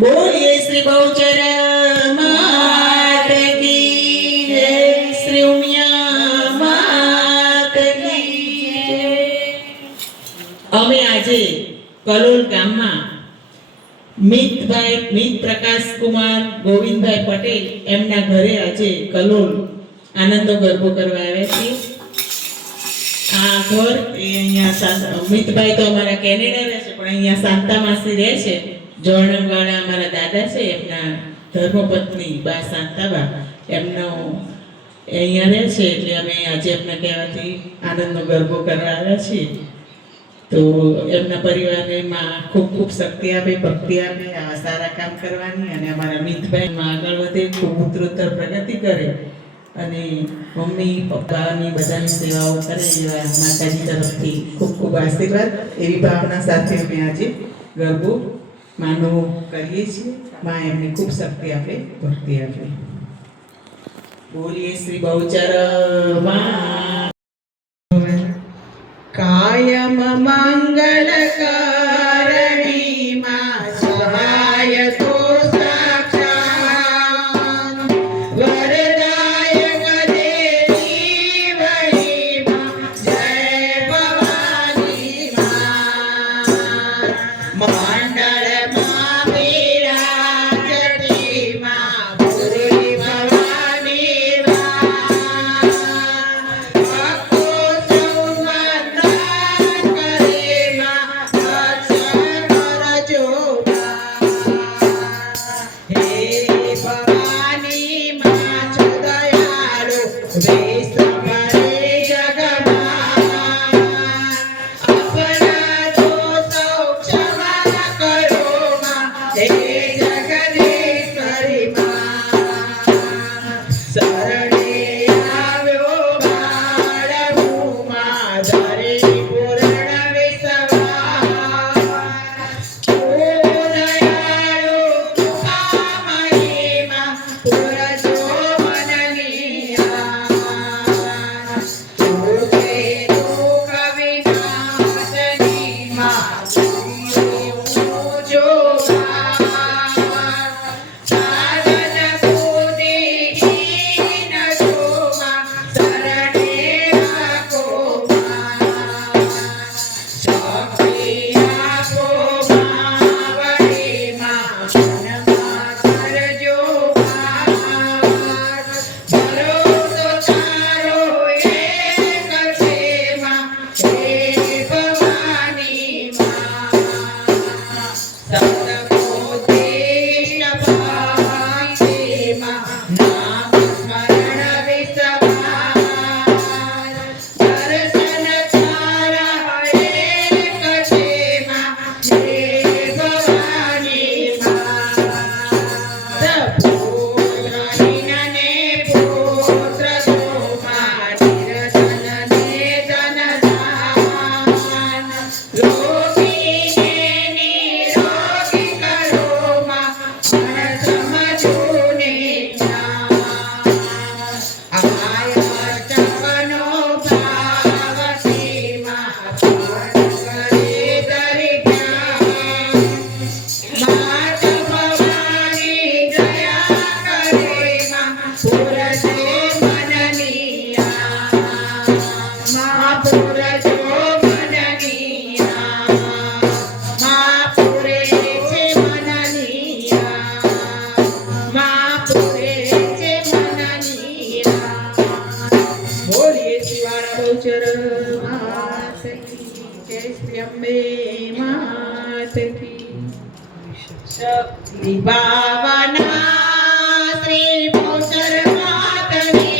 बोलिए श्री बहुचर मात की जय, श्री उमिया मात की जय। અમે આજે કલોલ ગામમાં મિત પ્રકાશ કુમાર ગોવિંદભાઈ પટેલ એમના ઘરે આજે કલોલ આનંદનો ગરબો કરવા આવ્યા છીએ। આ ઘર એ અહીંયા મિતભાઈ તો અમારા કેનેડા રહે છે, પણ અહીંયા શાંતામાસી રહે છે। જોણવાળા અમારા દાદા છે, એમના ધર્મપત્ની બા શાંતાબા એમનો અહીંયા રહે છે, એટલે અમે આજે એમના કહેવાથી આનંદનો ગરબો કરવા આવ્યા છીએ। તો એમના પરિવારને માં ખૂબ ખૂબ શક્તિ આપે, ભક્તિ આપે, આવા સારા કામ કરવાની, અને અમારા મિતભાઈ આગળ વધે, ખૂબ ઉત્તરોત્તર પ્રગતિ કરે, અને મમ્મી પપ્પાની બધાની સેવાઓ કરે એવા માતાજી તરફથી ખૂબ ખૂબ આશીર્વાદ। એવી ભાવના સાથે અમે આજે ગરબો માનો કરીએ છીએ। માં એમને ખૂબ શક્તિ આપે, ભક્તિ આપે। બોલીએ શ્રી બહુચર માં। કાયમ મંગલકારણી માં સહાય તો સાક્ષાત, વરદાયક દેવી વળી માં જય ભવાની માં, મંડળમાં વિરાજતી માં પૂરી ભવાની માં, ભક્તો સૌ મંગળ કરે માં દર્શન કરજો હે ભવાની માં છો દયાળુ વિશ્વ ભરે જગમાં, અપરાધો સૌ ક્ષમા કરો માં હે જગદીશ્વરી માં, શરણે આવ્યો બાળવું માં ધરી પૂર્ણ વિશ્વાસ, દયાળુ કૃપામયી માં પૂરજો મનની આસ, દુઃખે દુઃખ વિનાશની માં પૂજો સાધન બુદ્ધિ હીન જો માં શરણે રાખો માં, શક્તિ આપો માં વળી માં મનમાં કરજો વાત, ભરોસો તારો એક છે માં હે ભવાની માં, સતબુદ્ધિ ભક્તિ માં નામ સ્મરણ વિશ્વાસ, દર્શન તારા એક છે માં હે ભવાની માં, પુત્રહીનને પુત્ર દો માં, નિર્ધનને ધન દાન, રોગીને નિરોગી કરો માં સમજૂને જ્ઞાન, આય ચપનો ભાવથી માં પાઠ કરે દરિદ્રાન, માત ભવાની દયા કરે માં પૂરજો મનની આસ, માં પૂરજો મનની આસ, માં પૂરે છે મનની આસ, માં પૂરે છે મનની આસ। બોલીએ શિવાળા બહુચર માત કી જય, શ્રી અંબે માત કી શક્તિ ભાવના શ્રી બહુચર માતને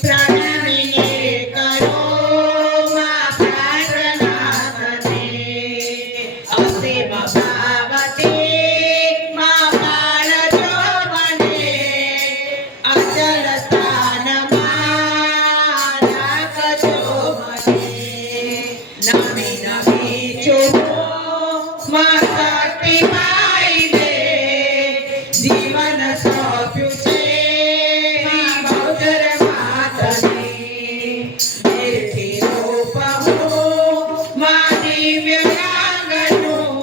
પ્રણવીને કરો માં પ્રાર્થના તને, અસીમ ભાવથી માં પાળજો મને, અચલ સ્થાનમાં રાખજો મને, નમી નમી ચૂમો માં શક્તિ પાઈ દે, જીવન સોંપ્યું છે માં બહુચર માતને, દેખી રૂપ હું માં દિવ્ય રાગનું,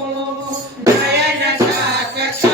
નયન સાક્ષાત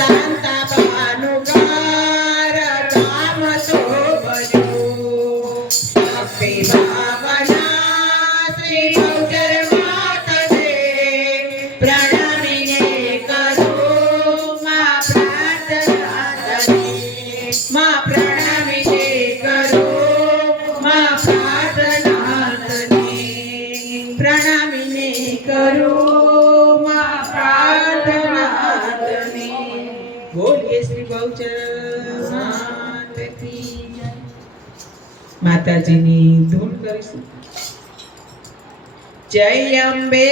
શાંતાબાનું ઘર ગામ શોભ્યું. ભક્તિ ભાવના શ્રી ગૌચર માતને પ્રણામીને કરું માં પ્રાર્થના તને. માં પ્રણામીને કરું માં પ્રાર્થના તને. પ્રણામીને કરું માં પ્રાર્થના તને. બોલીએ શ્રી ગૌચર માત કી જય. માતાજીની ધૂન કરીશું. જય અંબે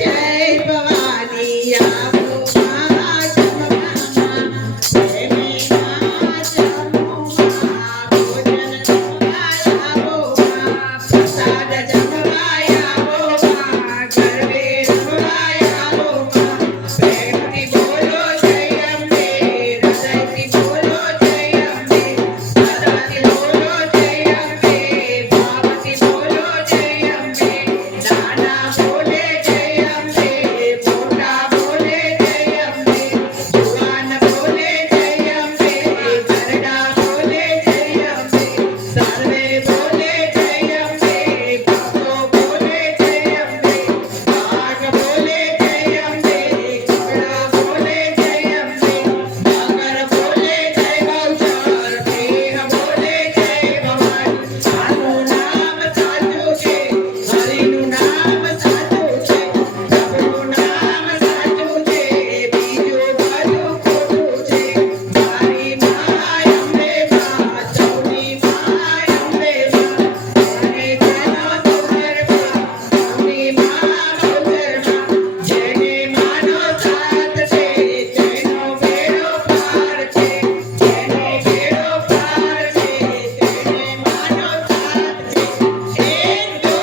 જય ભવાની આવો માં જમવામાં. જય મેના જમવામાં ભોજન જમવાય આવો માં. પ્રસાદ જમવાય આવો માં. ગરબે રમવાય આવો માં. પ્રેમથી બોલો જય અંબે. હૃદયથી બોલો જય અંબે. શ્રદ્ધાથી બોલો જય અંબે. ભાવથી બોલો જય અંબે. નાના બોલે જય અંબે. મોટા બોલે જય અંબે. જુવાન બોલે જય અંબે. ઘરડા બોલે જય અંબે. સર્વે બોલે જય અંબે. ભક્તો બોલે જય અંબે. વાઘ બોલે જય અંબે. ઘોડા બોલે જય અંબે. મગર બોલે જય ગૌચર. સિંહ બોલે જય ભવાની. આનું નામ સાચું છે. હરિનું નામ સાચું છે. પ્રભુનું નામ સાચું છે. બીજું બધું ખોટું છે. મારી માય અંબે માં. સૌની માય અંબે માં. અને જેનો ગૌચરમાં. સૌની માં ગૌચરમાં. જેને માનો સાથ છે. જેનો બેડો પાર છે. જેનો બેડો પાર છે. તેને માનો સાથ છે. 1 2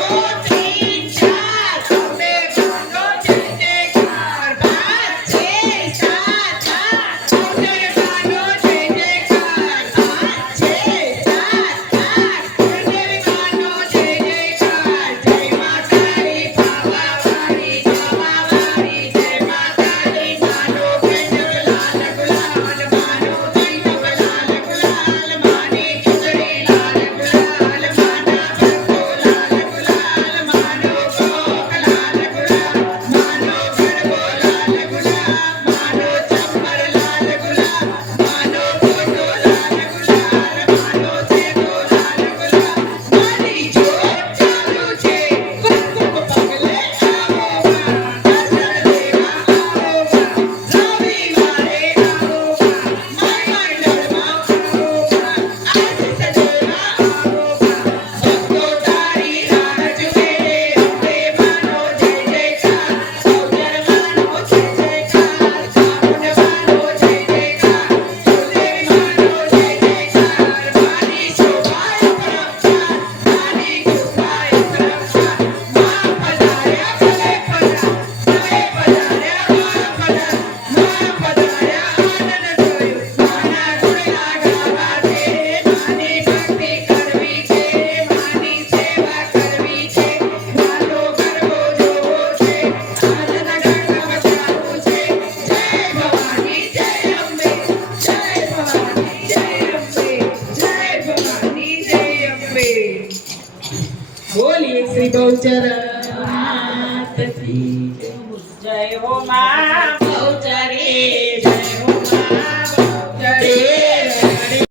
3 4 અંબે માનો જય જયકાર. 5 6 7 8 ગૌચર માનો જય જયકાર. 8 6 7 8 ગૌચર માનો જય જયકાર. જય મા કાળી બાવાવાળી ગાવાવાળી. જય મા કાળી માનો ગજબ લાલ ગુલાલ. માનો ગજબ લાલ ગુલાલ. માની ચુંદડી લાલ ગુલાલ. માના ભક્તો લાલ ગુલાલ. માનો ભોગ લાલ ગુલાલ. માનો ગરબો લાલ ગુલાલ. માનો ચંપર લાલ ગુલાલ. માનો ફોટો લાલ ગુલાલ. માનો સેતો લાલ ગુલાલ. મારી જોત ચાલુ છે. કુમકુમ પગલે આવો માં. દર્શન દેવા આવો માં. રવિ વારે આવો માં. માય મંડળમાં આવો માં. આશીષ દેવા આવો માં. ભક્તો તારી રાહ જુએ. અંબે માનો જય જયકાર. ગૌચર માનો જય જયકાર. ચામુંડ માનો જય જયકાર. કુલદેવી માનો જય જયકાર. માની શોભાય પરમચાર. માની કૃપાય પરમચાર. માં પધાર્યા ભલે પધાર. ભલે પધાર્યા માં પધાર. માં પધાર્યા આનંદ થયો. માના ગુણના ગાવા છે. માની ભક્તિ કરવી છે. માની સેવા કરવી છે. માનો ગરબો જોવો છે. આનંદ ગરબા ચાલુ છે. જય ભવાની જય અંબે. જય ભવાની જય અંબે. જય ભવાની જય અંબે. બોલીએ શ્રી ગૌચર